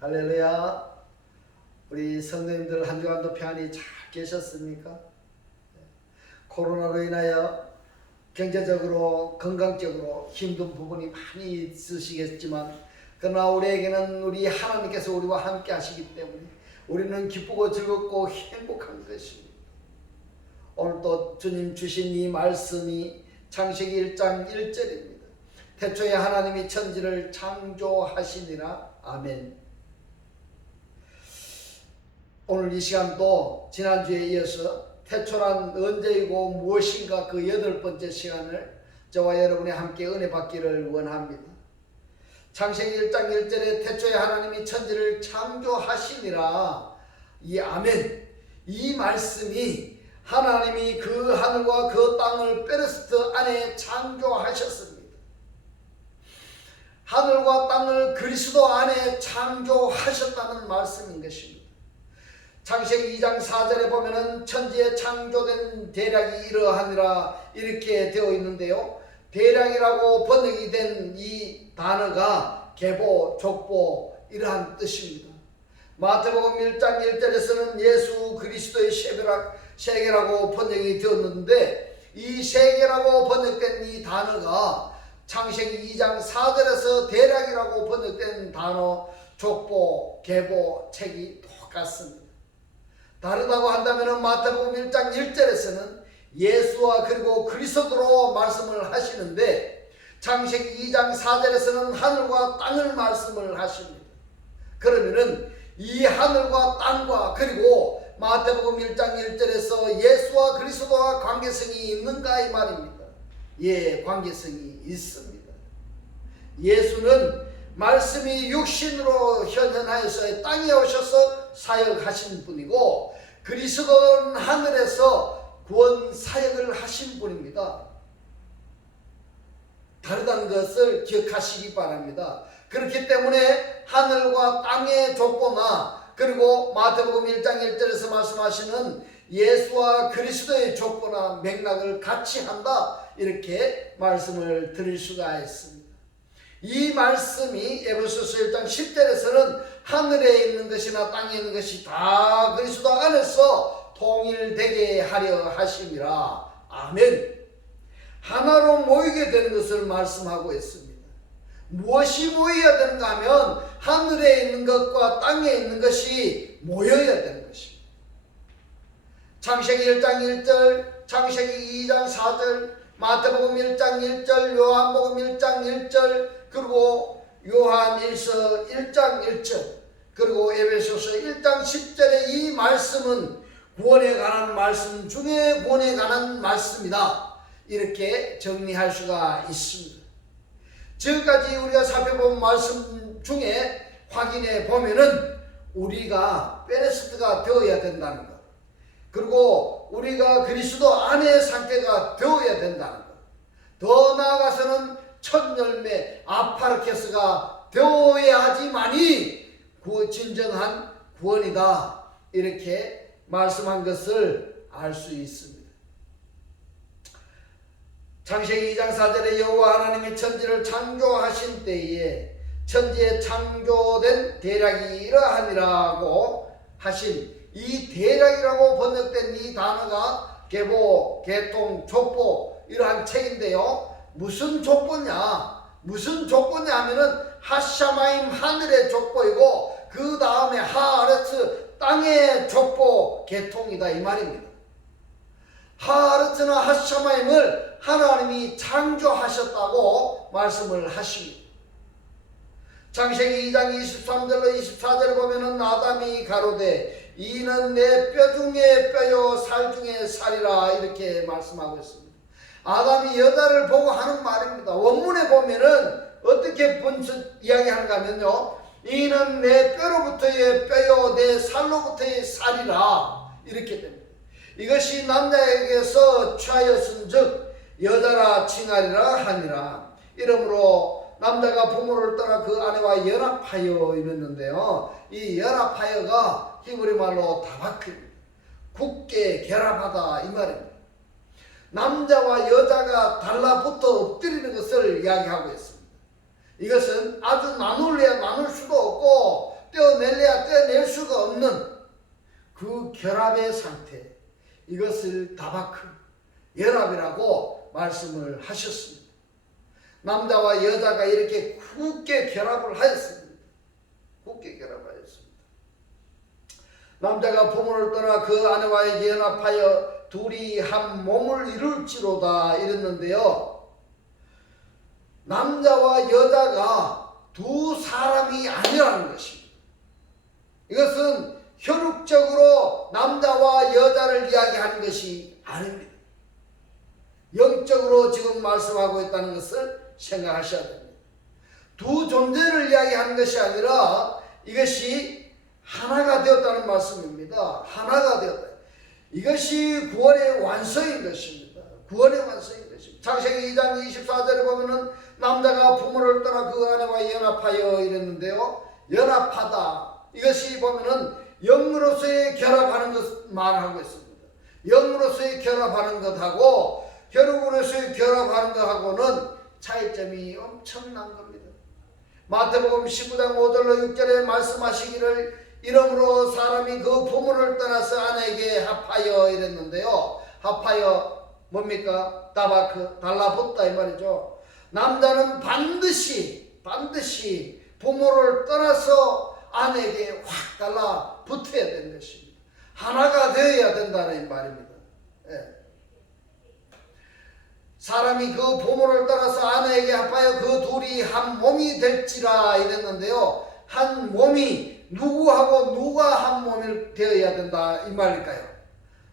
할렐루야. 우리 성도님들 한 주간도 평안히 잘 계셨습니까? 코로나로 인하여 경제적으로 건강적으로 힘든 부분이 많이 있으시겠지만 그러나 우리에게는 우리 하나님께서 우리와 함께 하시기 때문에 우리는 기쁘고 즐겁고 행복한 것입니다. 오늘도 주님 주신 이 말씀이 창세기 1장 1절입니다. 태초에 하나님이 천지를 창조하시니라. 아멘. 오늘 이 시간도 지난주에 이어서 태초란 언제이고 무엇인가 그 8번째 시간을 저와 여러분이 함께 은혜 받기를 원합니다. 창세기 1장 1절에 태초에 하나님이 천지를 창조하시니라. 이 아멘. 이 말씀이 하나님이 그 하늘과 그 땅을 페르스트 안에 창조하셨습니다. 하늘과 땅을 그리스도 안에 창조하셨다는 말씀인 것입니다. 창세기 2장 4절에 보면은 천지에 창조된 대략이 이러하니라 이렇게 되어 있는데요. 대략이라고 번역이 된 이 단어가 계보, 족보 이러한 뜻입니다. 마태복음 1장 1절에서는 예수 그리스도의 세계라고 번역이 되었는데 이 세계라고 번역된 이 단어가 창세기 2장 4절에서 대략이라고 번역된 단어 족보, 계보, 책이 똑같습니다. 다르다고 한다면 마태복음 1장 1절에서는 예수와 그리고 그리스도로 말씀을 하시는데 창세기 2장 4절에서는 하늘과 땅을 말씀을 하십니다. 그러면은 이 하늘과 땅과 그리고 마태복음 1장 1절에서 예수와 그리스도와 관계성이 있는가 이 말입니다. 예, 관계성이 있습니다. 예수는 말씀이 육신으로 현현하여서 땅에 오셔서 사역하신 분이고 그리스도는 하늘에서 구원 사역을 하신 분입니다. 다르다는 것을 기억하시기 바랍니다. 그렇기 때문에 하늘과 땅의 족보나 그리고 마태복음 1장 1절에서 말씀하시는 예수와 그리스도의 족보나 맥락을 같이 한다 이렇게 말씀을 드릴 수가 있습니다. 이 말씀이 에베소서 1장 10절에서는 하늘에 있는 것이나 땅에 있는 것이 다 그리스도 안에서 통일되게 하려 하심이라. 아멘. 하나로 모이게 되는 것을 말씀하고 있습니다. 무엇이 모여야 되는가 하면 하늘에 있는 것과 땅에 있는 것이 모여야 되는 것입니다. 창세기 1장 1절, 창세기 2장 4절, 마태복음 1장 1절, 요한복음 1장 1절, 그리고 요한일서 1장 1절, 그리고 에베소서 1장 10절의 이 말씀은 구원에 관한 말씀 중에 구원에 관한 말씀이다. 이렇게 정리할 수가 있습니다. 지금까지 우리가 살펴본 말씀 중에 확인해 보면은 우리가 페레스트가 되어야 된다는 것, 그리고 우리가 그리스도 안의 상태가 되어야 된다는 것, 더 나아가서는 첫 열매 아파르케스가 되어야 하지만이 진정한 구원이다 이렇게 말씀한 것을 알 수 있습니다. 창세기 2장 4절에 여호와 하나님이 천지를 창조하신 때에 천지에 창조된 대략이 이러하니라고 하신 이 대략이라고 번역된 이 단어가 계보, 계통, 족보 이러한 책인데요. 무슨 족보냐? 무슨 족보냐 하면은 하샤마임 하늘의 족보이고 그 다음에 하아레츠 땅의 족보 계통이다 이 말입니다. 하아레츠나 하샤마임을 하나님이 창조하셨다고 말씀을 하십니다. 창세기 2장 23절로 24절을 보면은 아담이 가로되 이는 내 뼈 중에 뼈요 살 중에 살이라 이렇게 말씀하고 있습니다. 아담이 여자를 보고 하는 말입니다. 원문에 보면은 어떻게 이야기하는가 하면요. 이는 내 뼈로부터의 뼈요 내 살로부터의 살이라 이렇게 됩니다. 이것이 남자에게서 취하였은 즉 여자라 칭하리라 하니라. 이러므로 남자가 부모를 떠나 그 아내와 연합하여 이랬는데요. 이 연합하여가 히브리 말로 다바크입니다. 굳게 결합하다 이 말입니다. 남자와 여자가 달라붙어 엎드리는 것을 이야기하고 있습니다. 이것은 아주 나눌래야 나눌 수도 없고 우리가 떼낼 수가 없는 그 결합의 상태, 이것을 다바크, 연합이라고 말씀을 하셨습니다. 남자와 여자가 이렇게 굳게 결합을 하였습니다. 굳게 결합하였습니다. 남자가 부모를 떠나 그 아내와에게 연합하여 둘이 한 몸을 이룰지로다 이랬는데요. 남자와 여자가 두 사람이 아니라는 것입니다. 이것은 혈육적으로 남자와 여자를 이야기하는 것이 아닙니다. 영적으로 지금 말씀하고 있다는 것을 생각하셔야 됩니다. 두 존재를 이야기하는 것이 아니라 이것이 하나가 되었다는 말씀입니다. 하나가 되었다. 이것이 구원의 완성인 것입니다. 구원의 완성인 것입니다. 창세기 2장 24절에 보면은 남자가 부모를 떠나 그 아내와 연합하여 이랬는데요. 연합하다. 이것이 보면은 영으로서의 결합하는 것 말하고 있습니다. 영으로서의 결합하는 것하고 혈육으로서의 결합하는 것하고는 차이점이 엄청난 겁니다. 마태복음 19장 5절로 6절에 말씀하시기를 이러므로 사람이 그 부모를 떠나서 아내에게 합하여 이랬는데요. 합하여 뭡니까? 다바크, 달라붙다 이 말이죠. 남자는 반드시 부모를 떠나서 아내에게 확 달라붙어야 되는 것입니다. 하나가 되어야 된다는 말입니다. 예. 사람이 그 부모를 따라서 아내에게 합하여 그 둘이 한 몸이 될지라 이랬는데요. 한 몸이 누구하고 누가 한 몸이 되어야 된다 이 말일까요?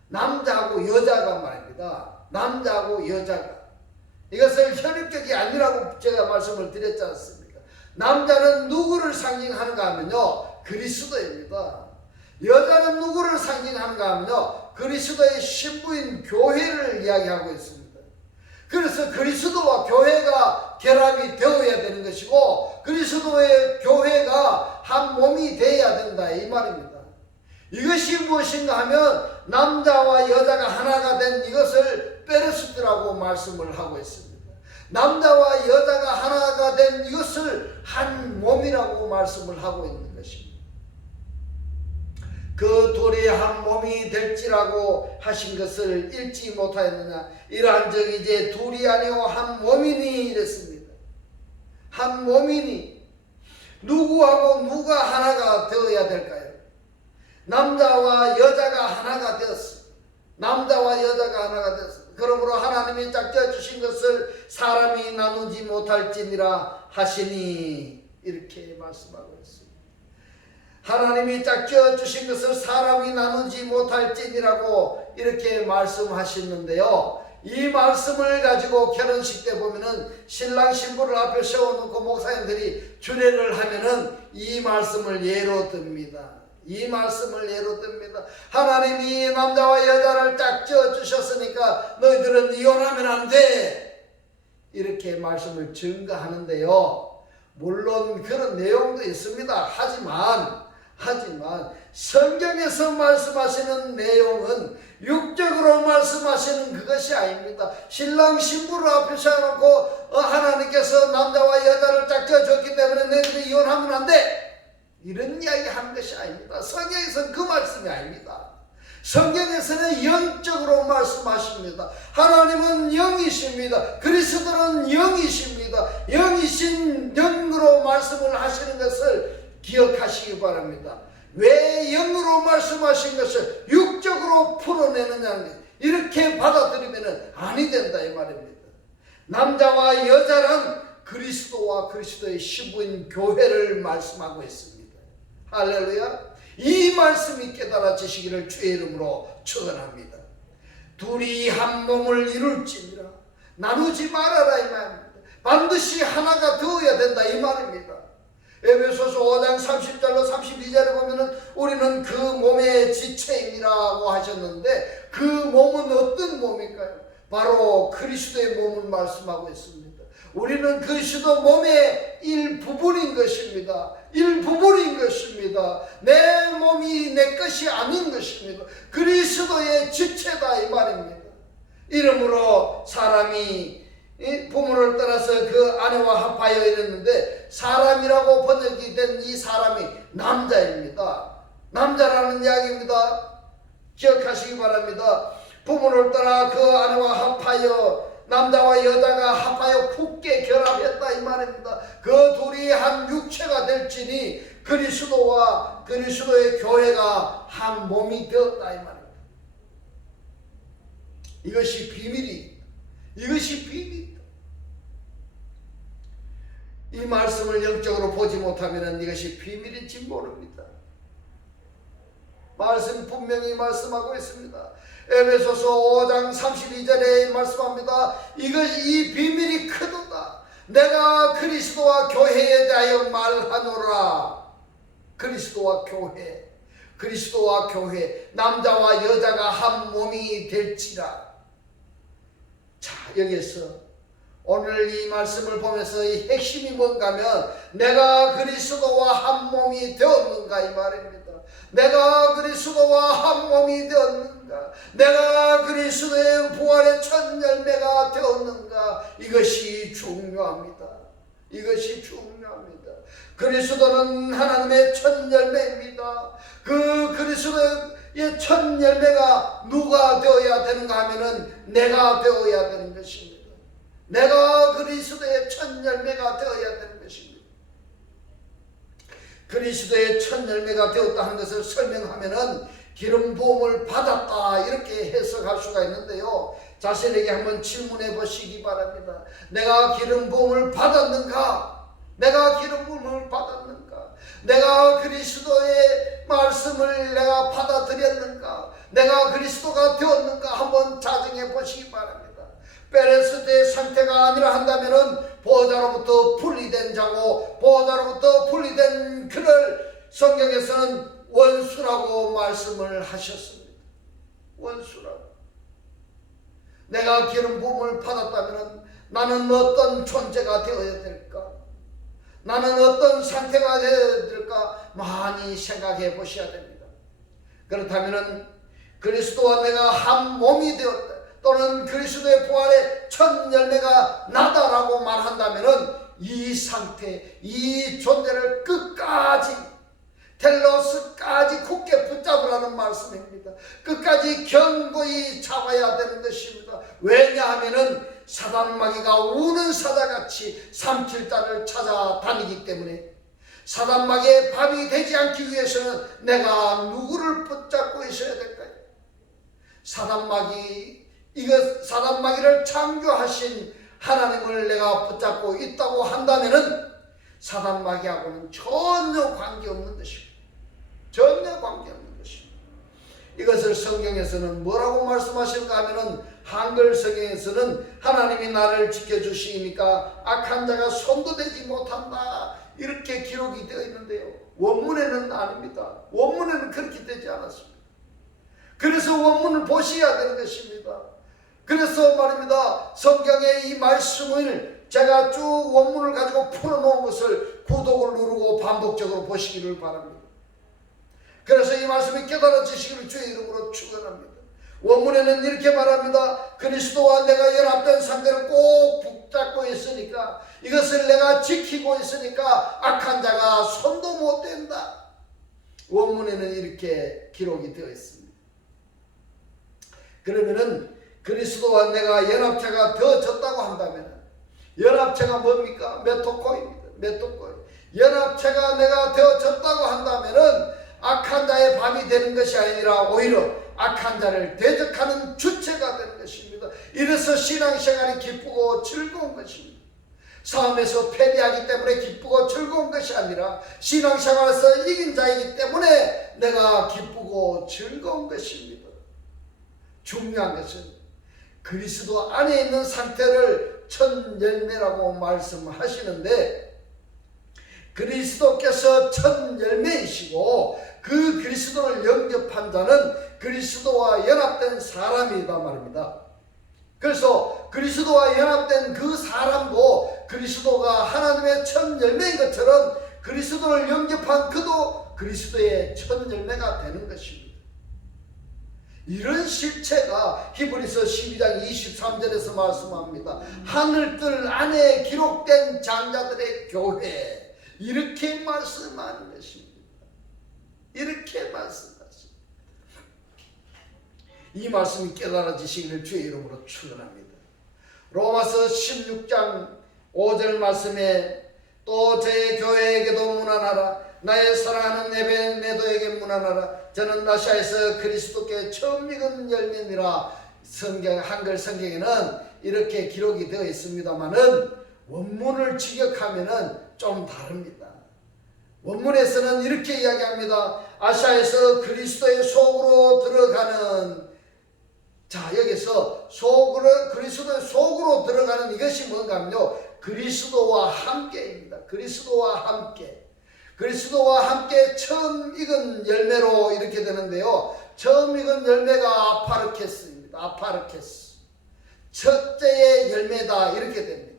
남자하고 여자가 말입니다. 남자하고 여자가. 이것을 혈육적이 아니라고 제가 말씀을 드렸지 않습니까? 남자는 누구를 상징하는가 하면요, 그리스도입니다. 여자는 누구를 상징하는가 하면요, 그리스도의 신부인 교회를 이야기하고 있습니다. 그래서 그리스도와 교회가 결합이 되어야 되는 것이고 그리스도의 교회가 한 몸이 되어야 된다 이 말입니다. 이것이 무엇인가 하면 남자와 여자가 하나가 된 이것을 페르스트라고 말씀을 하고 있습니다. 남자와 여자가 하나가 된 이것을 한 몸이라고 말씀을 하고 있는 것입니다. 그 둘이 한 몸이 될지라고 하신 것을 읽지 못하였느냐. 이러한 적이 이제 둘이 아니고 한 몸이니 이랬습니다. 한 몸이니. 누구하고 누가 하나가 되어야 될까요? 남자와 여자가 하나가 되었습니다. 남자와 여자가 하나가 되었습니다. 그러므로 하나님이 짝져 주신 것을 사람이 나누지 못할지니라 하시니 이렇게 말씀하고 있습니다. 하나님이 짝져 주신 것을 사람이 나누지 못할지니라고 이렇게 말씀하시는데요. 이 말씀을 가지고 결혼식 때 보면은 신랑 신부를 앞에 세워놓고 목사님들이 주례를 하면은 이 말씀을 예로 듭니다. 이 말씀을 예로 듭니다. 하나님이 남자와 여자를 짝져 주셨으니까 너희들은 이혼하면 안 돼. 이렇게 말씀을 증거하는데요. 물론 그런 내용도 있습니다. 하지만 성경에서 말씀하시는 내용은 육적으로 말씀하시는 그것이 아닙니다. 신랑 신부를 앞에 세워놓고 하나님께서 남자와 여자를 짝져 줬기 때문에 너희들이 이혼하면 안 돼. 이런 이야기 하는 것이 아닙니다. 성경에서는 그 말씀이 아닙니다. 성경에서는 영적으로 말씀하십니다. 하나님은 영이십니다. 그리스도는 영이십니다. 영이신 영으로 말씀을 하시는 것을 기억하시기 바랍니다. 왜 영으로 말씀하신 것을 육적으로 풀어내느냐는 이렇게 받아들이면 아니 된다 이 말입니다. 남자와 여자는 그리스도와 그리스도의 신부인 교회를 말씀하고 있습니다. 할렐루야. 이 말씀이 깨달아지시기를 주의 이름으로 축원합니다. 둘이 한 몸을 이룰지니라. 나누지 말아라 이 말입니다. 반드시 하나가 되어야 된다 이 말입니다. 에베소서 5장 30절로 32절에 보면은 우리는 그 몸의 지체임이라고 하셨는데 그 몸은 어떤 몸일까요? 바로 그리스도의 몸을 말씀하고 있습니다. 우리는 그리스도 몸의 일부분인 것입니다. 일부분인 것입니다. 내 몸이 내 것이 아닌 것입니다. 그리스도의 지체다 이 말입니다. 이러므로 사람이 부모를 떠나서 그 아내와 합하여 이랬는데 사람이라고 번역이 된 이 사람이 남자입니다. 남자라는 이야기입니다. 기억하시기 바랍니다. 부모를 떠나 그 아내와 합하여 남자와 여자가 합하여 굳게 결합했다 이 말입니다. 그 둘이 한 육체가 될지니 그리스도와 그리스도의 교회가 한 몸이 되었다 이 말입니다. 이것이 비밀입니다. 이것이 비밀입니다. 이 말씀을 영적으로 보지 못하면 이것이 비밀인지 모릅니다. 말씀 분명히 말씀하고 있습니다. 에베소서 5장 32절에 말씀합니다. 이 비밀이 크도다. 내가 그리스도와 교회에 대하여 말하노라. 그리스도와 교회, 그리스도와 교회, 남자와 여자가 한 몸이 될지라. 자, 여기에서 오늘 이 말씀을 보면서 이 핵심이 뭔가 하면 내가 그리스도와 한 몸이 되었는가 이 말입니다. 내가 그리스도와 한 몸이 되었는가, 내가 그리스도의 부활의 첫 열매가 되었는가, 이것이 중요합니다. 이것이 중요합니다. 그리스도는 하나님의 첫 열매입니다. 그 그리스도의 첫 열매가 누가 되어야 되는가 하면은 내가 되어야 되는 것입니다. 내가 그리스도의 첫 열매가 되어야 되는 것입니다. 그리스도의 첫 열매가 되었다 하는 것을 설명하면은 기름 부음을 받았다 이렇게 해석할 수가 있는데요. 자신에게 한번 질문해 보시기 바랍니다. 내가 기름 부음을 받았는가? 내가 기름 부음을 받았는가? 내가 그리스도의 말씀을 내가 받아들였는가? 내가 그리스도가 되었는가? 한번 자정해 보시기 바랍니다. 페레스대의 상태가 아니라 한다면은 보호자로부터 분리된 자고 보호자로부터 분리된 그를 성경에서는 원수라고 말씀을 하셨습니다. 원수라고. 내가 기름 부음을 받았다면 나는 어떤 존재가 되어야 될까? 나는 어떤 상태가 되어야 될까? 많이 생각해 보셔야 됩니다. 그렇다면 그리스도와 내가 한 몸이 되었다, 또는 그리스도의 부활의 첫 열매가 나다라고 말한다면 이 상태, 이 존재를 끝까지 텔로스까지 굳게 붙잡으라는 말씀입니다. 끝까지 견고히 잡아야 되는 것입니다. 왜냐하면 사단 마귀가 우는 사자같이 삼킬자를 찾아다니기 때문에 사단 마귀의 밥이 되지 않기 위해서는 내가 누구를 붙잡고 있어야 될까요? 사단 마귀를 창조하신 하나님을 내가 붙잡고 있다고 한다면은 사단 마귀하고는 전혀 관계없는 것입니다. 전혀 관계없는 것입니다. 이것을 성경에서는 뭐라고 말씀하시는가 하면은 한글 성경에서는 하나님이 나를 지켜주시니까 악한 자가 손도 대지 못한다 이렇게 기록이 되어 있는데요. 원문에는 아닙니다. 원문에는 그렇게 되지 않았습니다. 그래서 원문을 보셔야 되는 것입니다. 그래서 말입니다. 성경의 이 말씀을 제가 쭉 원문을 가지고 풀어놓은 것을 구독을 누르고 반복적으로 보시기를 바랍니다. 그래서 이 말씀이 깨달아지시기를 주의 이름으로 축원합니다. 원문에는 이렇게 말합니다. 그리스도와 내가 연합된 상태를 꼭 붙잡고 있으니까, 이것을 내가 지키고 있으니까 악한 자가 손도 못 댄다. 원문에는 이렇게 기록이 되어 있습니다. 그러면은 그리스도와 내가 연합체가 되어졌다고 한다면, 연합체가 뭡니까? 메토코입니다. 메토코. 연합체가 내가 되어졌다고 한다면은 악한 자의 밤이 되는 것이 아니라 오히려 악한 자를 대적하는 주체가 되는 것입니다. 이래서 신앙생활이 기쁘고 즐거운 것입니다. 싸움에서 패배하기 때문에 기쁘고 즐거운 것이 아니라 신앙생활에서 이긴 자이기 때문에 내가 기쁘고 즐거운 것입니다. 중요한 것은 그리스도 안에 있는 상태를 첫 열매라고 말씀하시는데, 그리스도께서 첫 열매이시고 그 그리스도를 영접한 자는 그리스도와 연합된 사람이다 말입니다. 그래서 그리스도와 연합된 그 사람도 그리스도가 하나님의 첫 열매인 것처럼 그리스도를 영접한 그도 그리스도의 첫 열매가 되는 것입니다. 이런 실체가 히브리서 12장 23절에서 말씀합니다. 하늘들 안에 기록된 장자들의 교회, 이렇게 말씀하는 것입니다. 이 말씀이 깨달아지시기를 주의 이름으로 축원합니다. 로마서 16장 5절 말씀에 또 제 교회에게도 문안하라. 나의 사랑하는 에베네도에게 문안하라. 저는 나시아에서 그리스도께 처음 익은 열매니라. 한글 성경에는 이렇게 기록이 되어 있습니다만은 원문을 직역하면은 좀 다릅니다. 원문에서는 이렇게 이야기합니다. 아시아에서 그리스도의 속으로 들어가는, 자 여기서 그리스도의 속으로 들어가는 이것이 뭔가 하면요, 그리스도와 함께입니다. 그리스도와 함께 처음 익은 열매로 이렇게 되는데요, 처음 익은 열매가 아파르케스입니다. 아파르케스, 첫째의 열매다 이렇게 됩니다.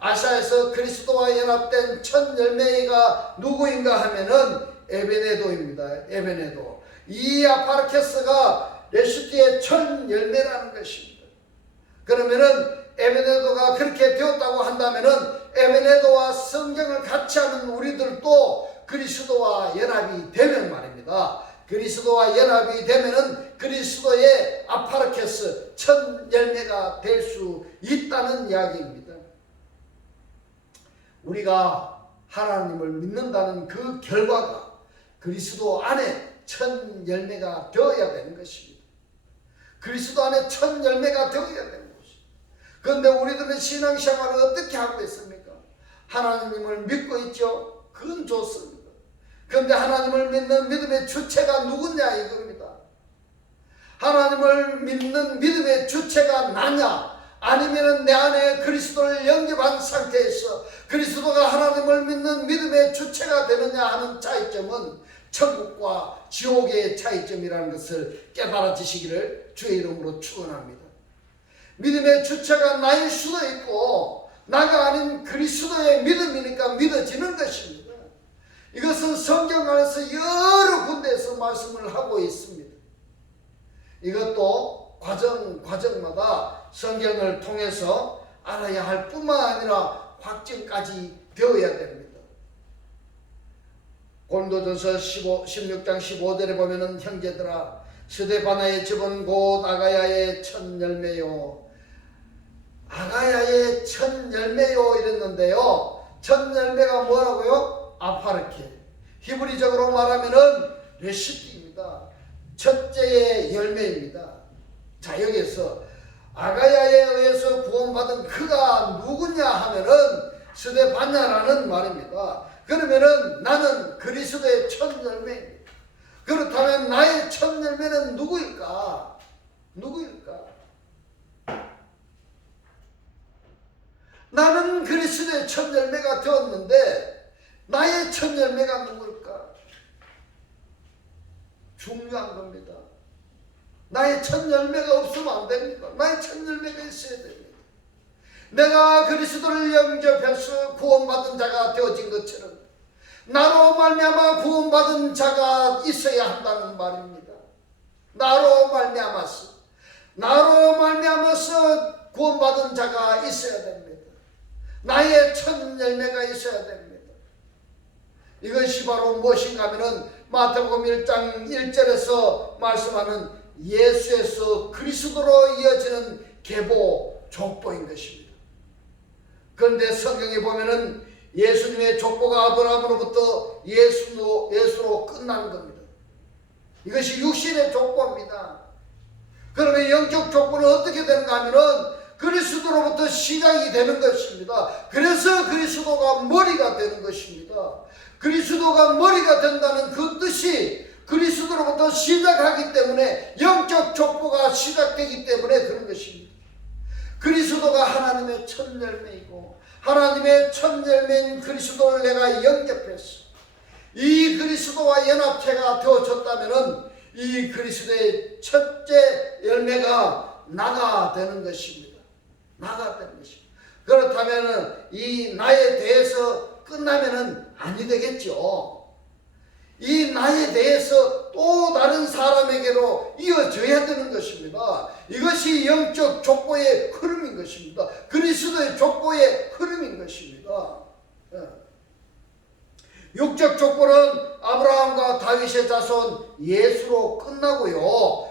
아시아에서 그리스도와 연합된 첫 열매가 누구인가 하면은 에베네도입니다. 에베네도. 이 아파르케스가 레슈티의 첫 열매라는 것입니다. 그러면은 에베네도가 그렇게 되었다고 한다면은 에베네도와 성경을 같이 하는 우리들도 그리스도와 연합이 되면 말입니다. 그리스도와 연합이 되면은 그리스도의 아파르케스 첫 열매가 될 수 있다는 이야기입니다. 우리가 하나님을 믿는다는 그 결과가 그리스도 안에 첫 열매가 되어야 되는 것입니다. 그리스도 안에 첫 열매가 되어야 되는 것입니다. 그런데 우리들은 신앙생활을 어떻게 하고 있습니까? 하나님을 믿고 있죠. 그건 좋습니다. 그런데 하나님을 믿는 믿음의 주체가 누구냐 이겁니다. 하나님을 믿는 믿음의 주체가 나냐, 아니면 내 안에 그리스도를 영접한 상태에서 그리스도가 하나님을 믿는 믿음의 주체가 되느냐 하는 차이점은 천국과 지옥의 차이점이라는 것을 깨달아지시기를 주의 이름으로 축원합니다. 믿음의 주체가 나일 수도 있고 나가 아닌 그리스도의 믿음이니까 믿어지는 것입니다. 이것은 성경 안에서 여러 군데에서 말씀을 하고 있습니다. 이것도 과정마다 성경을 통해서 알아야 할 뿐만 아니라 확증까지 되어야 됩니다. 고린도전서 16장 15절에 보면은 형제들아 스데바나의 집은 곧 아가야의 첫 열매요. 아가야의 첫 열매요 이랬는데요. 첫 열매가 뭐라고요? 아파르케. 히브리적으로 말하면은 레시피입니다. 첫째의 열매입니다. 자 여기서 아가야에 의해서 구원받은 그가 누구냐 하면은 스데바냐라는 말입니다. 그러면은 나는 그리스도의 첫 열매입니다. 그렇다면 나의 첫 열매는 누구일까? 나는 그리스도의 첫 열매가 되었는데 나의 첫 열매가 누구일까? 중요한 겁니다. 나의 첫 열매가 없으면 안 됩니다. 나의 첫 열매가 있어야 됩니다. 내가 그리스도를 영접해서 구원받은 자가 되어진 것처럼 나로 말미암아 구원받은 자가 있어야 한다는 말입니다. 나로 말미암아서 구원받은 자가 있어야 됩니다. 나의 첫 열매가 있어야 됩니다. 이것이 바로 무엇인가 하면은 마태복음 1장 1절에서 말씀하는 예수에서 그리스도로 이어지는 계보 족보인 것입니다. 그런데 성경에 보면은 예수님의 족보가 아브라함으로부터 예수로 끝나는 겁니다. 이것이 육신의 족보입니다. 그러면 영적 족보는 어떻게 되는가 하면은 그리스도로부터 시작이 되는 것입니다. 그래서 그리스도가 머리가 되는 것입니다. 그리스도가 머리가 된다는 그 뜻이 그리스도로부터 시작하기 때문에 영적 족보가 시작되기 때문에 그런 것입니다. 그리스도가 하나님의 첫 열매이고 하나님의 첫 열매인 그리스도를 내가 영접했어. 이 그리스도와 연합체가 되어졌다면 이 그리스도의 첫째 열매가 나가 되는 것입니다. 그렇다면 이 나에 대해서 끝나면 아니 되겠죠. 이 나에 대해서 또 다른 사람에게로 이어져야 되는 것입니다. 이것이 영적 족보의 흐름인 것입니다. 그리스도의 족보의 흐름인 것입니다. 육적 족보는 아브라함과 다윗의 자손 예수로 끝나고요.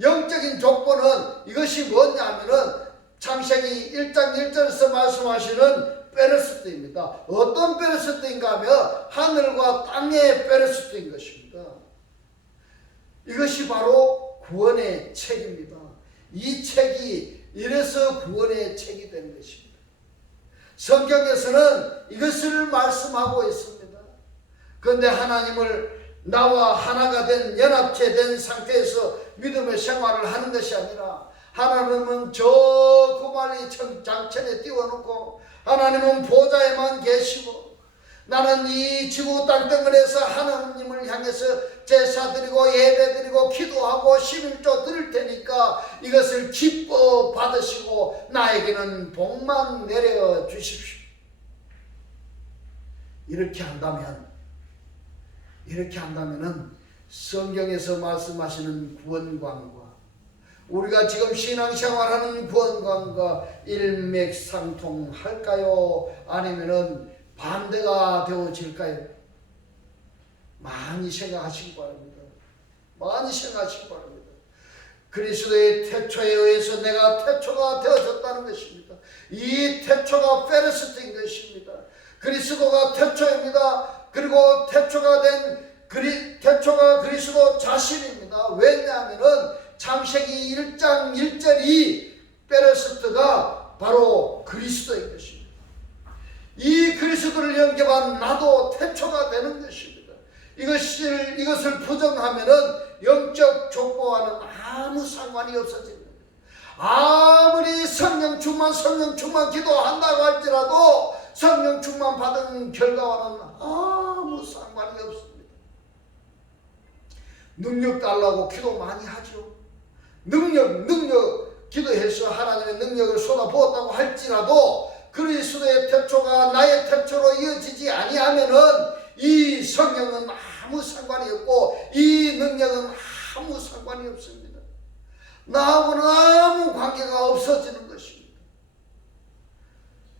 영적인 조건은 이것이 뭐냐면은 창세기 1장 1절에서 말씀하시는 베레스트입니다. 어떤 베레스트인가 하면 하늘과 땅의 베레스트인 것입니다. 이것이 바로 구원의 책입니다. 이 책이 이래서 구원의 책이 되는 것입니다. 성경에서는 이것을 말씀하고 있습니다. 그런데 하나님을 나와 하나가 된 연합체된 상태에서 믿음의 생활을 하는 것이 아니라 하나님은 저 구만리 장천에 띄워놓고 하나님은 보좌에만 계시고 나는 이 지구 땅덩어리에서 하나님을 향해서 제사 드리고 예배 드리고 기도하고 11조 드릴 테니까 이것을 기뻐 받으시고 나에게는 복만 내려 주십시오. 이렇게 한다면은 성경에서 말씀하시는 구원관과 우리가 지금 신앙생활하는 구원관과 일맥상통할까요? 아니면은 반대가 되어질까요? 많이 생각하시기 바랍니다. 많이 생각하시기 바랍니다. 그리스도의 태초에 의해서 내가 태초가 되어졌다는 것입니다. 이 태초가 페레스트인 것입니다. 그리스도가 태초입니다. 그리고 태초가 그리스도 자신입니다. 왜냐하면은 창세기 1장 1절이 페레스트가 바로 그리스도인 것입니다. 이 그리스도를 영접한 나도 태초가 되는 것입니다. 이것을 부정하면은 영적 족보와는 아무 상관이 없어집니다. 아무리 성령 충만 기도한다고 할지라도 성령 충만 받은 결과와는 아무 상관이 없습니다. 능력 달라고 기도 많이 하죠. 능력 기도해서 하나님의 능력을 쏟아부었다고 할지라도 그리스도의 태초가 나의 태초로 이어지지 아니하면은 이 성령은 아무 상관이 없고 이 능력은 아무 상관이 없습니다. 나하고는 아무 관계가 없어지는 것입니다.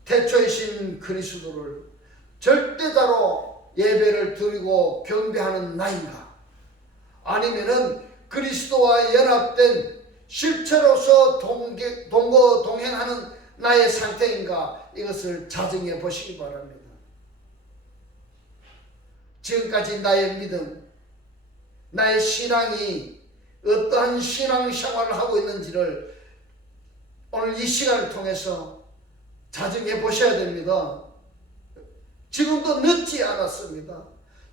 태초이신 그리스도를 절대자로 예배를 드리고 경배하는 나인가? 아니면은 그리스도와 연합된 실체로서 동거 동행하는 나의 상태인가? 이것을 자정해 보시기 바랍니다. 지금까지 나의 믿음, 나의 신앙이 어떠한 신앙생활을 하고 있는지를 오늘 이 시간을 통해서 자정해 보셔야 됩니다. 지금도 늦지 않았습니다.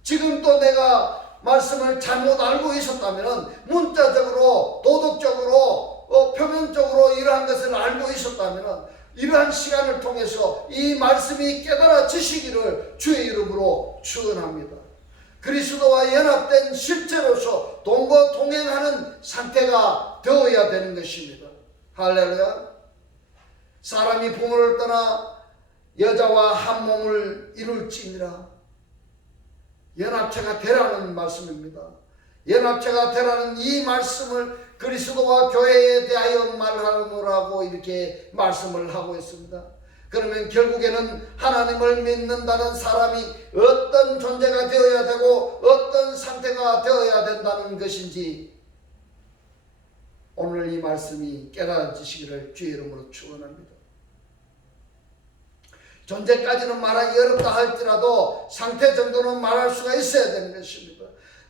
지금도 내가 말씀을 잘못 알고 있었다면 문자적으로 도덕적으로 표면적으로 이러한 것을 알고 있었다면 이러한 시간을 통해서 이 말씀이 깨달아지시기를 주의 이름으로 축원합니다. 그리스도와 연합된 실체로서 동행하는 상태가 되어야 되는 것입니다. 할렐루야. 사람이 부모를 떠나 여자와 한 몸을 이룰지니라. 연합체가 되라는 말씀입니다. 연합체가 되라는 이 말씀을 그리스도와 교회에 대하여 말하노라고 이렇게 말씀을 하고 있습니다. 그러면 결국에는 하나님을 믿는다는 사람이 어떤 존재가 되어야 되고 어떤 상태가 되어야 된다는 것인지 오늘 이 말씀이 깨달아지시기를 주의 이름으로 축원합니다. 존재까지는 말하기 어렵다 할지라도 상태 정도는 말할 수가 있어야 되는 것입니다.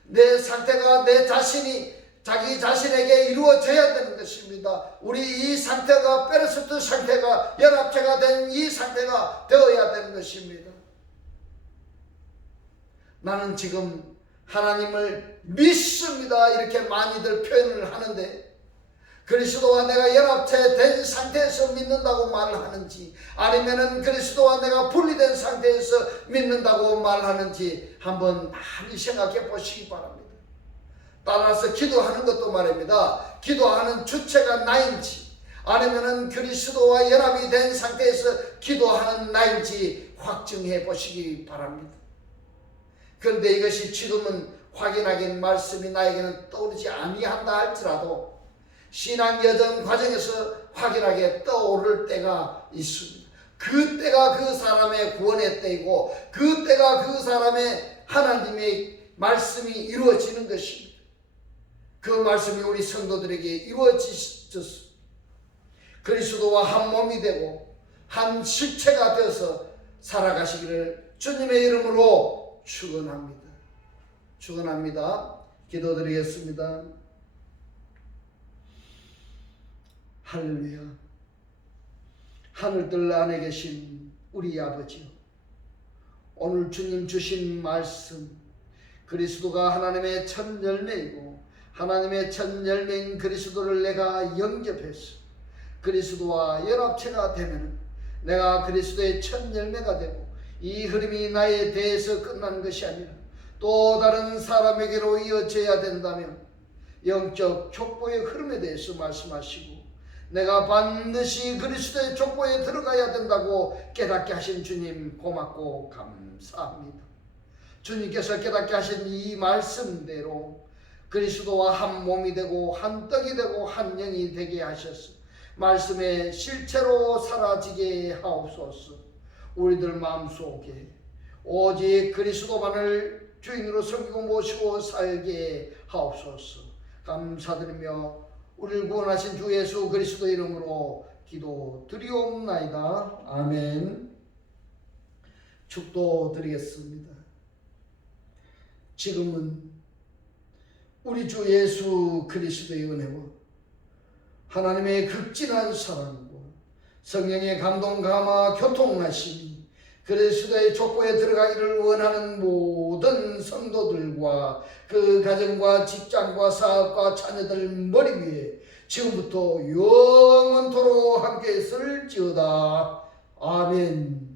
내 상태가 내 자신이 자기 자신에게 이루어져야 되는 것입니다. 우리 이 상태가 페레스트 상태가 연합체가 된 이 상태가 되어야 되는 것입니다. 나는 지금 하나님을 믿습니다. 이렇게 많이들 표현을 하는데 그리스도와 내가 연합체 된 상태에서 믿는다고 말을 하는지 아니면은 그리스도와 내가 분리된 상태에서 믿는다고 말하는지 한번 많이 생각해 보시기 바랍니다. 따라서 기도하는 것도 말입니다. 기도하는 주체가 나인지 아니면은 그리스도와 연합이 된 상태에서 기도하는 나인지 확증해 보시기 바랍니다. 그런데 이것이 지금은 확인하긴 말씀이 나에게는 떠오르지 아니한다 할지라도 신앙 여정 과정에서 확인하게 떠오를 때가 있습니다. 그 때가 그 사람의 구원의 때이고 그 때가 그 사람의 하나님의 말씀이 이루어지는 것입니다. 그 말씀이 우리 성도들에게 이루어지셨습니다. 그리스도와 한 몸이 되고 한 실체가 되어서 살아가시기를 주님의 이름으로 축원합니다. 축원합니다. 기도드리겠습니다. 할렐루야. 하늘들 안에 계신 우리 아버지요, 오늘 주님 주신 말씀, 그리스도가 하나님의 첫 열매이고 하나님의 첫 열매인 그리스도를 내가 영접해서 그리스도와 연합체가 되면 내가 그리스도의 첫 열매가 되고, 이 흐름이 나에 대해서 끝난 것이 아니라 또 다른 사람에게로 이어져야 된다면 영적 족보의 흐름에 대해서 말씀하시고, 내가 반드시 그리스도의 족보에 들어가야 된다고 깨닫게 하신 주님 고맙고 감사합니다. 주님께서 깨닫게 하신 이 말씀대로 그리스도와 한 몸이 되고 한 떡이 되고 한 영이 되게 하셔서 말씀의 실체로 사라지게 하옵소서. 우리들 마음속에 오직 그리스도만을 주인으로 섬기고 모시고 살게 하옵소서. 감사드리며 우리를 구원하신 주 예수 그리스도 이름으로 기도드리옵나이다. 아멘. 축도드리겠습니다. 지금은 우리 주 예수 그리스도의 은혜와 하나님의 극진한 사랑과 성령의 감동 감화 교통하심이 그리스도의 족보에 들어가기를 원하는 모든 성도들과 그 가정과 직장과 사업과 자녀들 머리 위에 지금부터 영원토록 함께 있을지어다. 아멘.